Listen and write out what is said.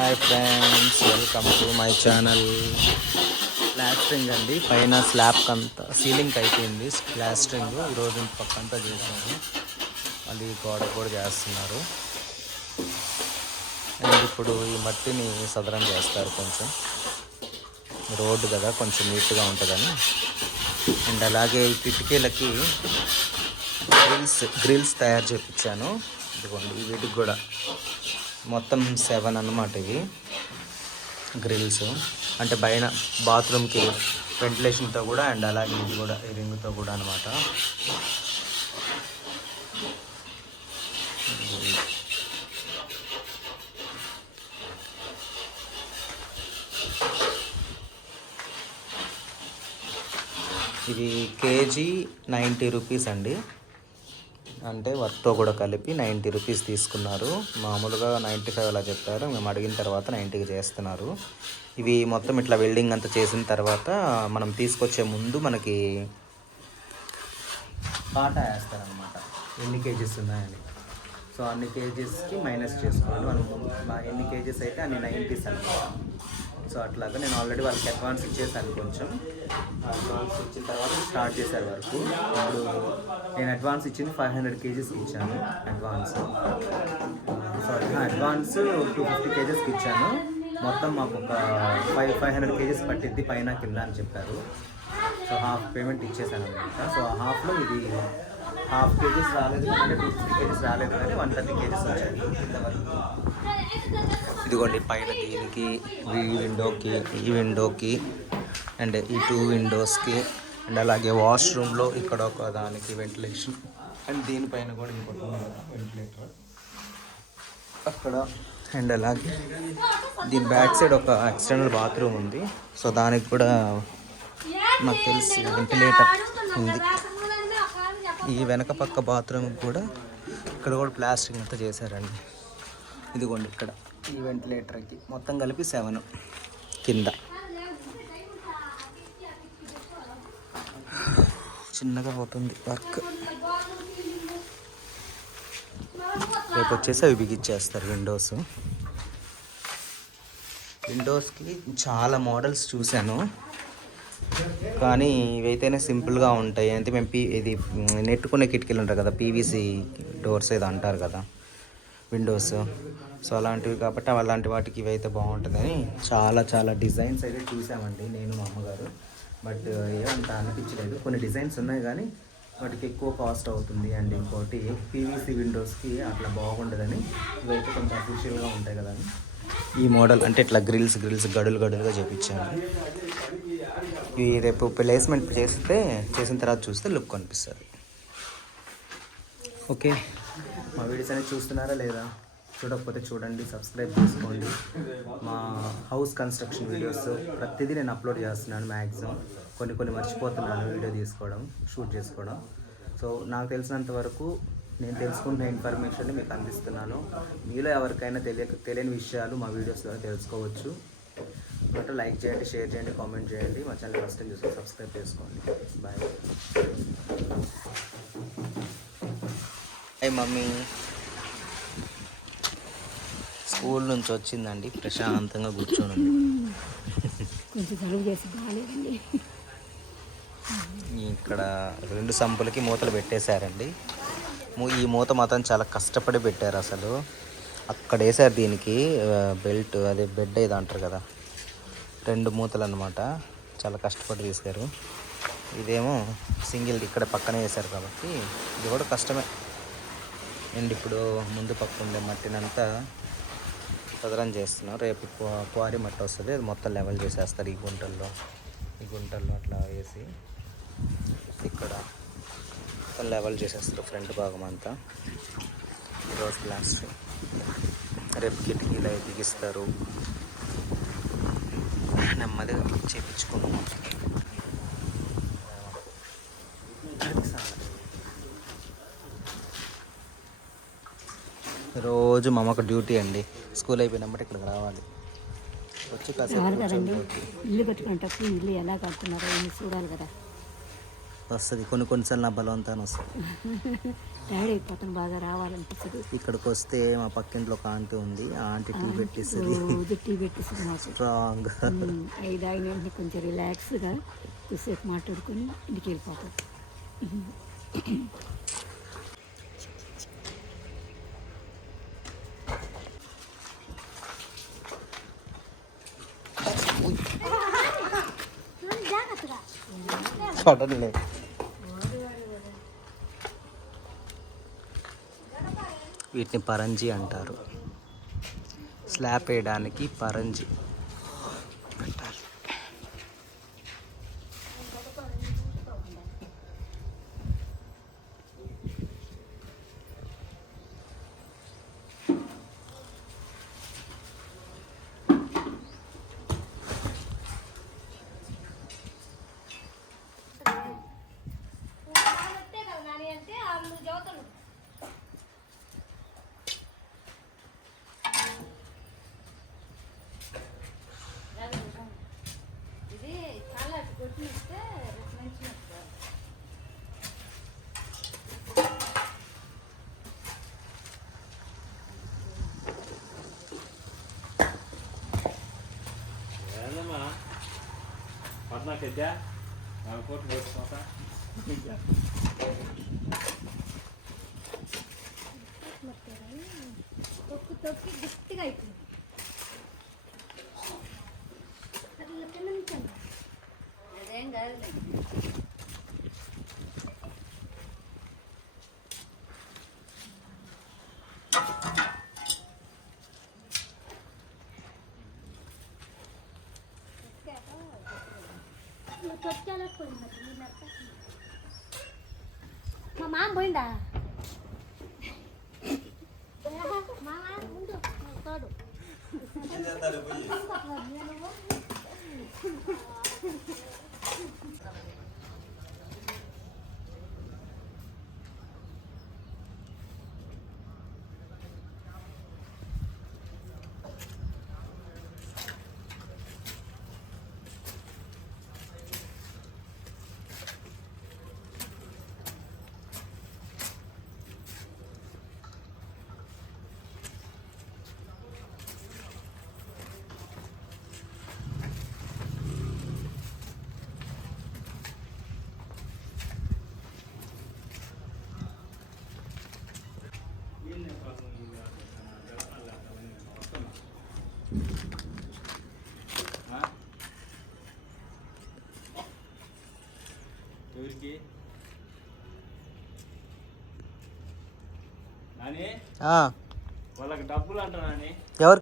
Hi friends welcome to my channel. Plastering అండి. పైన slab అంతా సీలింగ్ అయిపోయింది ప్లాస్టరింగ్ ఈరోజు పక్క అంతా చేశాను మళ్ళీ గోడ కూడా చేస్తున్నారు. అండ్ ఇప్పుడు ఈ మట్టిని సదరం చేస్తారు కొంచెం. రోడ్డు కదా కొంచెం నీట్గా ఉంటుందని. అండ్ అలాగే ఈ కిటికీలకి గ్రిల్స్ గ్రిల్స్ తయారు చేయించాను ఇదిగోండి వీటికి కూడా. మొత్తం సెవెన్ అన్నమాట ఇవి. గ్రిల్స్. అంటే పైన బాత్రూమ్కి వెంటిలేషన్తో కూడా అండ్ అలాగే ఇది కూడా ఈ రింగ్తో కూడా అనమాట ఇది కేజీ నైంటీ రూపీస్ అండి. అంటే వర్క్తో కూడా కలిపి నైంటీ రూపీస్ తీసుకున్నారు. మామూలుగా నైంటీ ఫైవ్ అలా చెప్పారు. మేము అడిగిన తర్వాత నైంటీకి చేస్తున్నారు. ఇవి మొత్తం ఇట్లా వెల్డింగ్ అంతా చేసిన తర్వాత మనం తీసుకొచ్చే ముందు మనకి పాట వేస్తారనమాట ఎన్ని కేజీస్ ఉన్నాయని. సో అన్ని కేజీస్కి మైనస్ చేసుకోవాలి. మనం మా- ఎన్ని కేజీస్ అయితే అన్ని నైంటీస్ అనమాట సో అట్లాగా నేను ఆల్రెడీ వాళ్ళకి అడ్వాన్స్ ఇచ్చేసాను కొంచెం. అడ్వాన్స్ ఇచ్చిన తర్వాత స్టార్ట్ చేశారు వరకు. ఇప్పుడు నేను అడ్వాన్స్ ఇచ్చింది ఫైవ్ హండ్రెడ్ కేజీస్కి ఇచ్చాను advance. Sorry advance two fifty కేజెస్కి ఇచ్చాను. మొత్తం మాకు ఒక ఫైవ్ ఫైవ్ హండ్రెడ్ కేజీస్ పట్టిద్ది పైన కింద అని చెప్పారు. సో హాఫ్ పేమెంట్ ఇచ్చేసాను అనమాట సో ఆ హాఫ్లో ఇది హాఫ్ కేజీస్ రాలేదు అంటే టూ ఫిఫ్టీ కేజీస్ రాలేదు కానీ వన్ థర్టీ కేజీస్ వచ్చాయి. ఇదిగోండి పైన దీనికి ఈ విండోకి ఈ విండోకి అండ్ ఈ టూ విండోస్కి అండ్ అలాగే వాష్రూమ్లో ఇక్కడ ఒక దానికి వెంటిలేషన్ అండ్ దీనిపైన కూడా ఇంకొక వెంటిలేటర్. అక్కడ అండ్ అలాగే దీని బ్యాక్ సైడ్ ఒక ఎక్స్టర్నల్ బాత్రూమ్ ఉంది. సో దానికి కూడా నాకు తెలిసి వెంటిలేటర్ ఉంది. ఈ వెనక పక్క బాత్రూమ్ కూడా ఇక్కడ కూడా ప్లాస్టింగ్ అంతా చేశారండి. ఇదిగోండి ఇక్కడ ఈ వెంటిలేటర్కి. మొత్తం కలిపి సెవెన్ కింద. చిన్నగా అవుతుంది వర్క్. రేపు వచ్చేసి అవి బిగిచ్చేస్తారు విండోస్ విండోస్కి చాలా మోడల్స్ చూశాను. కానీ ఇవైతేనే సింపుల్గా ఉంటాయి. అంటే మేము పీ ఇది నెట్టుకునే కిటికీలు ఉంటారు కదా పీవీసీ డోర్స్ ఏదో అంటారు కదా విండోస్. సో అలాంటివి కాబట్టి అలాంటి వాటికి ఇవైతే బాగుంటుందని చాలా చాలా డిజైన్స్ అయితే చూసామండి నేను మా అమ్మగారు. బట్ ఏమంత అనిపించలేదు. కొన్ని డిజైన్స్ ఉన్నాయి కానీ వాటికి ఎక్కువ కాస్ట్ అవుతుంది అండ్ ఇంకోటి పీవీసీ విండోస్కి అట్లా బాగుండదని ఇవైతే కొంచెం అఫీషియల్గా ఉంటాయి కదా అని ఈ మోడల్ అంటే ఇట్లా గ్రిల్స్ గ్రిల్స్ గడులు గడులుగా చూపించాను ఇవి రేపు ప్లేస్మెంట్ చేస్తే చేసిన తర్వాత చూస్తే లుక్ కనిపిస్తుంది. ఓకే. మా వీడియోస్ అనేది చూస్తున్నారా లేదా? చూడకపోతే చూడండి సబ్స్క్రైబ్ చేసుకోండి. మా హౌస్ కన్స్ట్రక్షన్ వీడియోస్ ప్రతిదీ నేను అప్లోడ్ చేస్తున్నాను మ్యాక్సిమం కొన్ని కొన్ని మర్చిపోతున్నాను వీడియో తీసుకోవడం షూట్ చేసుకోవడం. సో నాకు తెలిసినంత వరకు నేను తెలుసుకుంటున్న ఇన్ఫర్మేషన్ని మీకు అందిస్తున్నాను. మీలో ఎవరికైనా తెలియక తెలియని విషయాలు మా వీడియోస్ ద్వారా తెలుసుకోవచ్చు. కాబట్టి లైక్ చేయండి షేర్ చేయండి కామెంట్ చేయండి. మా ఛానల్ ఫస్ట్ టైం చూసి సబ్స్క్రైబ్ చేసుకోండి. బాయ్. Hi mummy. స్కూల్ నుంచి వచ్చిందండి. ప్రశాంతంగా కూర్చొని ఉంది. కొంచెం జలుబు చేసి బాగాలేదండి. ఇక్కడ రెండు సంపులకి మూతలు పెట్టేశారండి. ము- ఈ మూత మాత్రం చాలా కష్టపడి పెట్టారు అసలు. అక్కడ వేసారు దీనికి బెల్ట్ అదే బెడ్ ఏదో అంటారు కదా. రెండు మూతలు అనమాట చాలా కష్టపడి తీశారు. ఇదేమో సింగిల్ ఇక్కడ పక్కనే వేశారు కాబట్టి ఇది కూడా కష్టమే. అండ్ ఇప్పుడు ముందు పక్క ఉండే మట్టినంతా చదరం చేస్తున్నాం రేపు క్వా- క్వారీ మట్టి వస్తుంది. అది మొత్తం లెవెల్ చేసేస్తారు ఈ గుంటల్లో. ఈ గుంటల్లో అట్లా వేసి ఇక్కడ మొత్తం లెవెల్ చేసేస్తారు ఫ్రంట్ భాగం అంతా. ఈరోజు ప్లాస్టింగ్ రేపు కిటికీలు అవి బిగిస్తారు. నెమ్మదిగా చేపించుకున్నాం రోజు మా అమ్మకు డ్యూటీ అండి. స్కూల్ అయిపోయినప్పుడు ఇక్కడికి రావాలి. వచ్చి. ఇల్లు కట్టుకునేటప్పుడు ఇల్లు ఎలా కడుతున్నారో చూడాలి కదా. వస్తుంది. కొన్ని కొన్నిసార్లు నా బలవంతాన్ని వస్తుంది. టైర్డ్ అయిపోతాను బాగా రావాలనిపిస్తుంది. ఇక్కడికి వస్తే మా పక్కింట్లో ఒక ఆంటీ ఉంది. ఆ ఆంటీ టీ పెట్టిస్తుంది. రోజు టీ పెట్టేస్తుంది మాకు. స్ట్రాంగ్ అయిన వెంటనే కొంచెం రిలాక్స్గా కొద్దిసేపు మాట్లాడుకొని ఇంటికి వెళ్ళిపోతాం. పడలే వీటిని పరంజి అంటారు. స్లాబ్ వేయడానికి పరంజి. పట్నాకి ఎద్దా ఆమె కోట్లు పెట్టుకోక తొక్కి తొక్కి గట్టిగా అయిపోయింది అట్లా తినమించండి అదేం కాదులే మా మామ పోయిందా మామ ముందు తోడు నాని ఆ, వాళ్ళకి డబ్బులు ఎవరు?